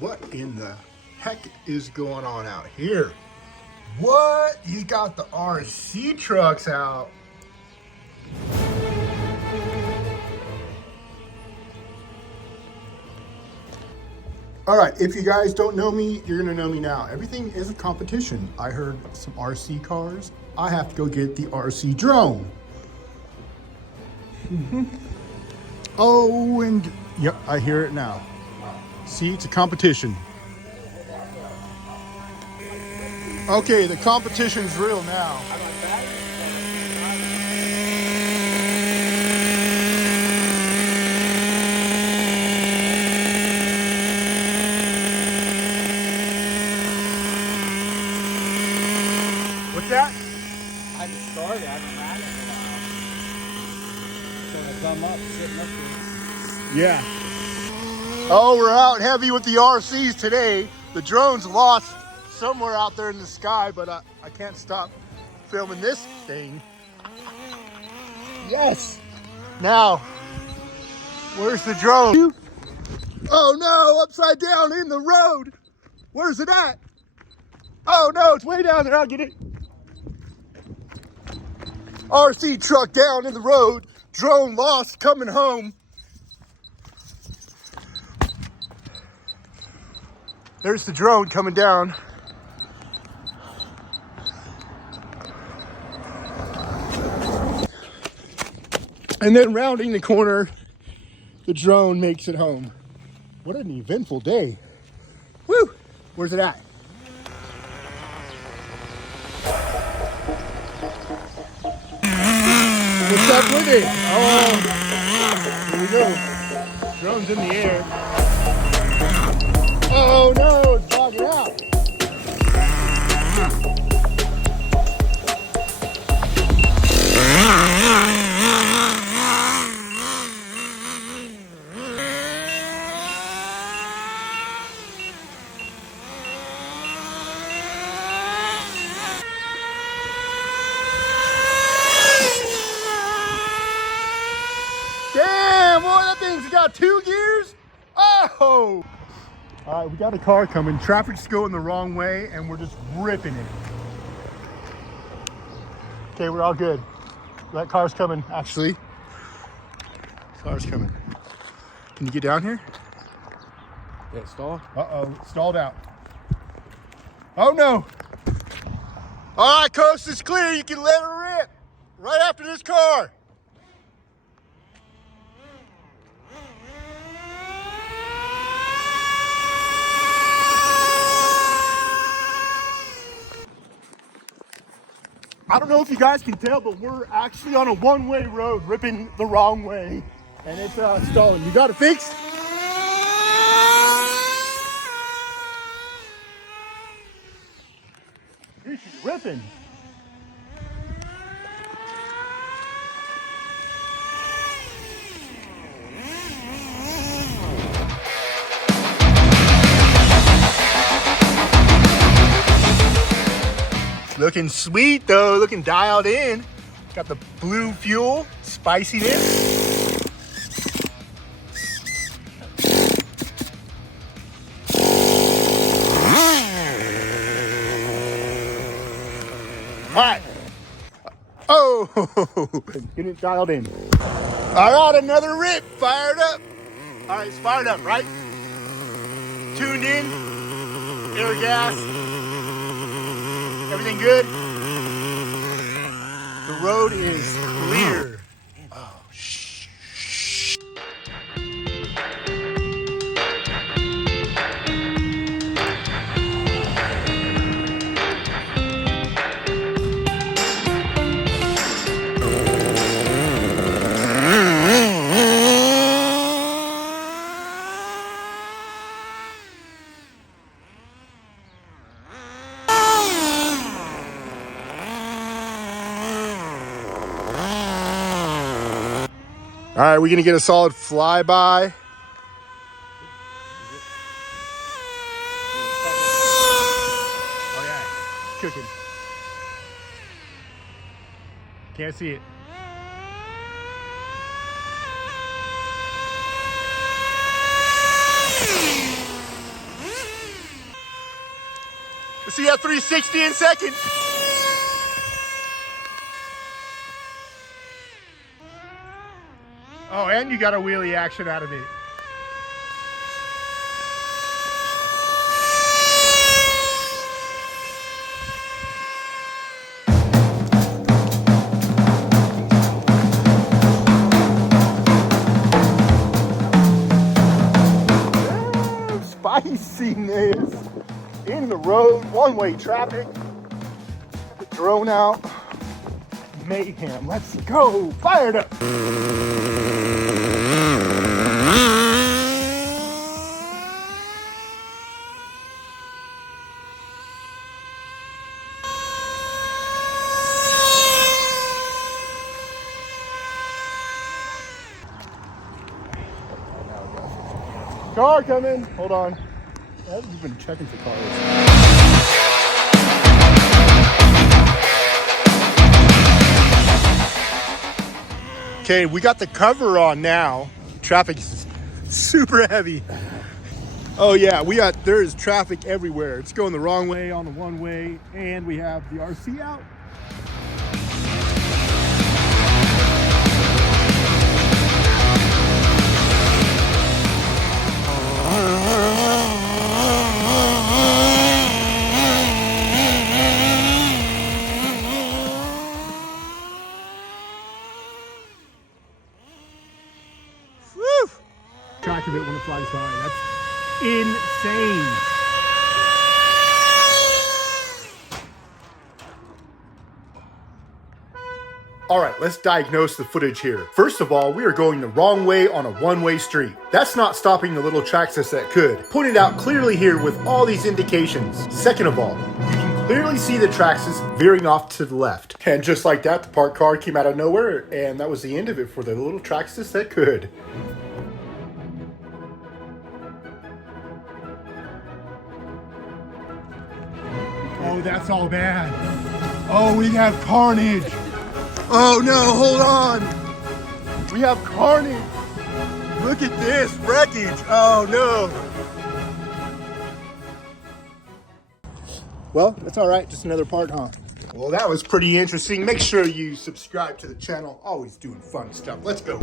What in the heck is going on out here? What? He's got the RC trucks out. All right, if you guys don't know me, you're gonna know me now. Everything is a competition. I heard some RC cars. I have to go get the RC drone. Oh, and yep, I hear it now. See, it's a competition. Okay, the competition's real now. What's that? I just started. I haven't ran it in a while. So I come up, sitting up here. Yeah. Oh, we're out heavy with the RCs today. The drone's lost somewhere out there in the sky, but I can't stop filming this thing. Yes. Now, where's the drone? Oh no, upside down in the road. Where's it at? Oh no, it's way down there. I'll get it. RC truck down in the road. Drone lost, coming home. There's the drone coming down. And then rounding the corner, the drone makes it home. What an eventful day. Woo! Where's it at? What's up with it? Oh, here we go. Drone's in the air. Oh no, it's bogging out. Damn, boy, that thing's got 2 gears. Oh! All right, we got a car coming. Traffic's going the wrong way, and we're just ripping it. Okay, we're all good. That car's coming, actually. Car's coming. Can you get down here? Yeah, stall. Uh-oh, stalled out. Oh, no. All right, coast is clear. You can let her rip right after this car. I don't know if you guys can tell, but we're actually on a one-way road, ripping the wrong way, and it's stalling. You got it fixed? Dude, she's ripping. Looking sweet though, looking dialed in. Got the blue fuel, spiciness. All right. Oh, getting it dialed in. All right, another rip, fired up. All right, it's fired up, right? Tuned in, air gas. Everything good? The road is clear. Oh, shh. All right, we're gonna get a solid flyby. Oh yeah, it's cooking. Can't see it. See that 360 in seconds. Oh, and you got a wheelie action out of it. Spiciness in the road, one-way traffic, the drone out, mayhem. Let's go, fired up. Car coming, hold on. I haven't been checking for cars. Okay, we got the cover on now. Traffic is super heavy. Oh yeah, there's traffic everywhere. It's going the wrong way on the one way, and we have the RC out. Woo! Track of it when it flies by. That's insane. All right, let's diagnose the footage here. First of all, we are going the wrong way on a one-way street. That's not stopping the little Traxxas that could. Pointed out clearly here with all these indications. Second of all, you can clearly see the Traxxas veering off to the left. And just like that, the parked car came out of nowhere, and that was the end of it for the little Traxxas that could. Oh, that's all bad. Oh, we have carnage. Oh no, hold on. We have carnage. Look at this wreckage. Oh no. Well, that's all right. Just another part, huh? Well, that was pretty interesting. Make sure you subscribe to the channel. Always doing fun stuff. Let's go.